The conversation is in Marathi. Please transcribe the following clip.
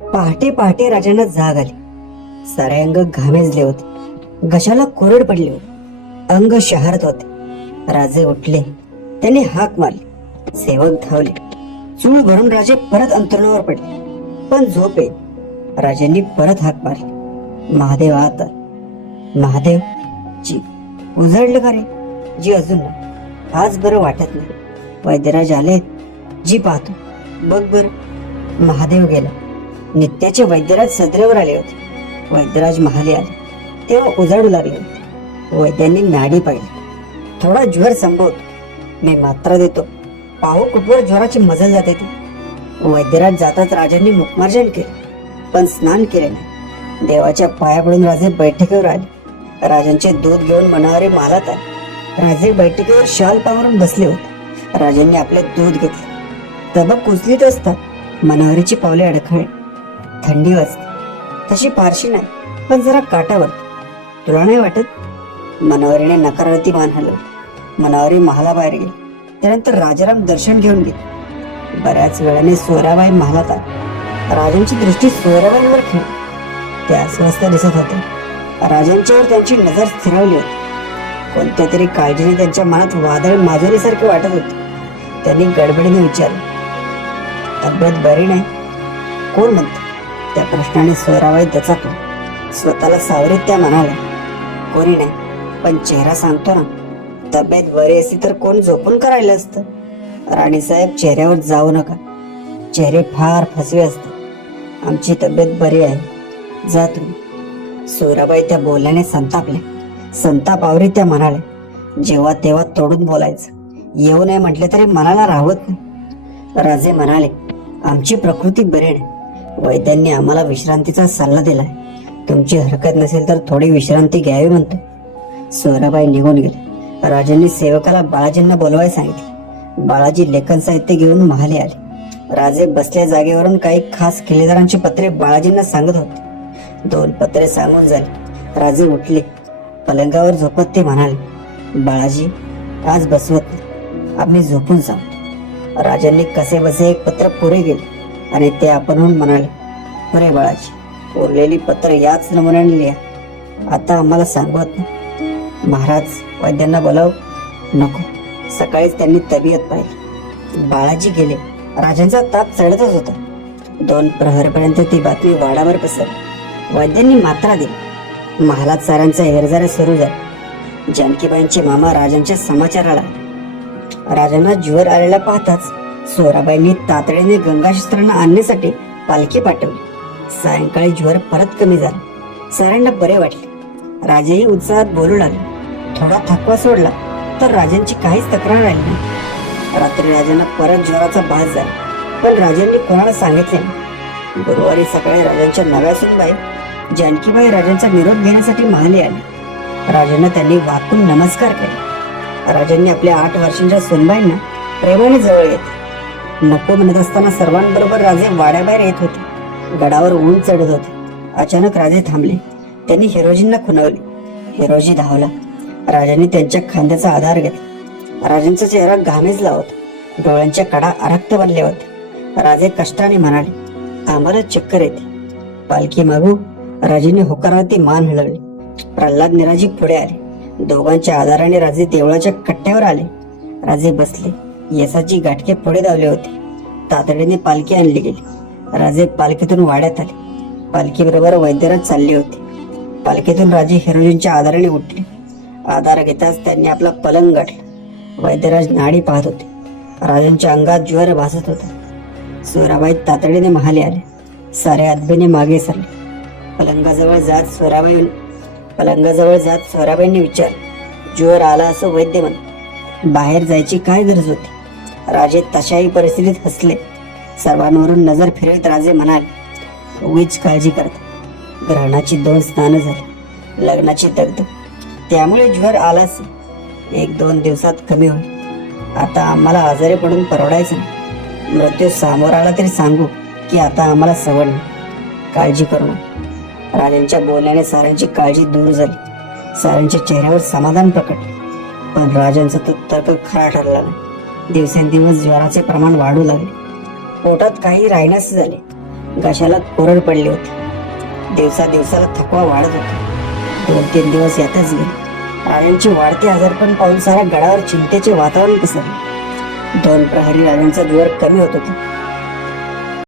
पहाटे पहाटे राजांना जाग आली. सारे अंग घामेजले होते. घशाला कोरड पडले होते. अंग शहरत होते. राजे उठले. त्यांनी हाक मारली. सेवक धावले. चूळ भरून राजे परत अंतरणावर पडले. पण झोप राजांनी परत हाक मारली. महादेव आता महादेव जी उजळलं का रे? जी अजून ना आज बरं वाटत नाही. वैद्यराज आले जी पाहतो. बघ बर. महादेव गेला. नित्याचे वैद्यराज सदरेवर आले होते. वैद्यराज महाले आले. तेव्हा उजाडू लागले होते. वैद्यांनी नाडी पाहिली. थोडा ज्वर संभवतो मी मात्रा देतो. पाहू कुठवर ज्वराची मजल जाते ती. वैद्यराज जाताच राजांनी मुखमार्जन केले. पण स्नान केले नाही. देवाच्या पायापडून राजे बैठकीवर आले. राजांचे दूध घेऊन मनावरे मालात आले. राजे बैठकीवर शाल पावरून बसले होते. राजांनी आपले दूध घेतले. तबक कुचलीत असतात मनावरीची पावले अडखळली. थंडी वाजते. तशी फारशी नाही पण जरा काटावर. तुला नाही वाटत? मनावरीने नकारार्थी मान हलवली. मनावरी महालाबाहेर गेली. त्यानंतर राजाराम दर्शन घेऊन गेले. बऱ्याच वेळाने सोयराबाई महालात राजांची दृष्टी सोयराबाईंवर खेळ ते अस्वस्थ दिसत होते राजांच्यावर त्यांची नजर स्थिरावली होती. कोणत्या तरी काळजीने त्यांच्या मनात वादळ माजोरीसारखे वाटत होते. त्यांनी गडबडीने विचारलं तब्येत बरी नाही? कोण म्हणतो? त्या प्रश्नाने सोयराबाई दचकल्या स्वतःला सावरीत त्या म्हणाल्या कोणी नाही पण चेहरा सांगतो ना तब्येत बरी असती तर कोण झोपून करायला असतं? राणीसाहेब चेहऱ्यावर जाऊ नका. चेहरे फार फसवे असतात. आमची तब्येत बरी आहे. जा तुम्ही. सोयराबाई त्या बोलण्याने संतापल्या. संतापावरी त्या म्हणाल्या जेव्हा तेव्हा तोडून बोलायचं. येऊ नये म्हटले तरी मनाला राहत नाही. राजे म्हणाले आमची प्रकृती बरी नाही. वैद्यांनी आम्हाला विश्रांतीचा सल्ला दिलाय. तुमची हरकत नसेल तर थोडी विश्रांती घ्यावी म्हणतो सोयराबाई निघून गेले. राजांनी सेवकाला बाळाजींना बोलवाय सांगितले. बाळाजी लेखन साहित्य घेऊन महाले आले. राजे बसल्या जागेवरून काही खास किल्लेदारांची पत्रे बाळाजींना सांगत होते. दोन पत्रे सांगून झाले. राजे उठले. पलंगावर झोपत ते म्हणाले बाळाजी आज बसवत आम्ही झोपून सांगतो राजांनी कसे बसे एक पत्र पुरे गेले आणि ते आपणहून म्हणाले अरे बाळाजी उरलेली पत्र याच नमुन्याने लिहा. आता आम्हाला सांगवत नाही. महाराज वैद्यांना बोलाव नको. सकाळीच त्यांनी तबियत पाहिली. बाळाजी गेले. राजांचा ताप चढतच होता. दोन प्रहरपर्यंत ती बातमी वाडावर पसरली. वैद्यांनी मात्रा दिली. महालात साऱ्यांचा हेरझारा सुरू झाला. जानकीबाईंचे मामा राजांच्या समाचाराला राजांना ज्वर आलेला पाहताच सोराबाईंनी तातडीने गंगाशस्त्रांना आणण्यासाठी पालखी पाठवली. सायंकाळी ज्वर परत कमी झाला. साऱ्यांना बरे वाटले. राजेही उत्साहात बोलू लागले. थोडा थकवा सोडला तर राजांची काहीच तक्रार राहिली नाही. रात्री राजांना परत ज्वराचा भास झाला पण राजांनी कोणाला सांगितले नाही. गुरुवारी सकाळी राजांच्या नव्या सुनबाई जानकीबाई राजांचा निरोप घेण्यासाठी महाले आले. राजांना त्यांनी वाकून नमस्कार केले. राजांनी आपल्या आठ वर्षांच्या सुनबाईंना प्रेमाने जवळ घेतले. नको म्हणत असताना सर्वांबरोबर राजे वाड्याबाहेर येत होते. गडावर ऊन चढत होते. अचानक राजे थांबले. त्यांनी हिरोजींना खुणवले. हिरोजी धावला. राजांनी त्यांच्या खांद्याचा आधार घेतला. राजांचा चेहरा घामेजला होता. डोळ्यांच्या कडा अरक्त बनले होते. राजे कष्टाने म्हणाले आम्हाला चक्कर येते. पालखी मागू. राजेने होकारावरती मान हलवली प्रल्हाद निराजी पुढे आले. दोघांच्या आधाराने राजे देवळाच्या कट्ट्यावर आले. राजे बसले. येसाची गाठके पुढे धावले होते. तातडीने पालखी आणली गेली. राजे पालखीतून वाड्यात आले. पालखीबरोबर वैद्यराज चालले होते. पालखीतून राजे हिरोजींच्या आधाराने उठले. आधार घेताच त्यांनी आपला पलंग गाठला. वैद्यराज नाडी पाहत होते. राजांच्या अंगात ज्वर भासत होता. सोराबाई तातडीने महाले आले. सारे आदबीने मागे सरले. पलंगाजवळ जात स्वराबाई पलंगाजवळ जात स्वराबाईंनी विचार ज्वर आला असं वैद्य म्हण बाहेर जायची काय गरज होती? राजे तशाही परिस्थितीत हसले. सर्वांवरून नजर फिरवीत राजे म्हणाले उगीच काळजी करत. ग्रहणाची दोन स्नानं झाली लग्नाची दगदग. त्यामुळे ज्वर आलाच एक दोन दिवसात कमी होईल. आता आम्हाला आजारी पडून परवडायचं नाही. मृत्यू सामोर आला तरी सांगू की आता आम्हाला सवड नाही. काळजी करू नका. राजांच्या बोलण्याने साऱ्यांची काळजी दूर झाली. साऱ्यांच्या चेहऱ्यावर समाधान प्रकटले. पण राजांचा तो तर्क खरा ठरला नाही. दिवसेंदिवस ज्वराचे प्रमाण वाढू लागले. पोटात काही राहण्यास झाले. घशाला कोरड पडली होती. दिवसा दिवसाला थकवा वाढत होता. दोन तीन दिवस यातच गेले. राजांची वाढती आजारपण पाहून साऱ्या गडावर चिंतेचे वातावरण पसरले. दोन प्रहरी राजांचा जोर कमी होत होता.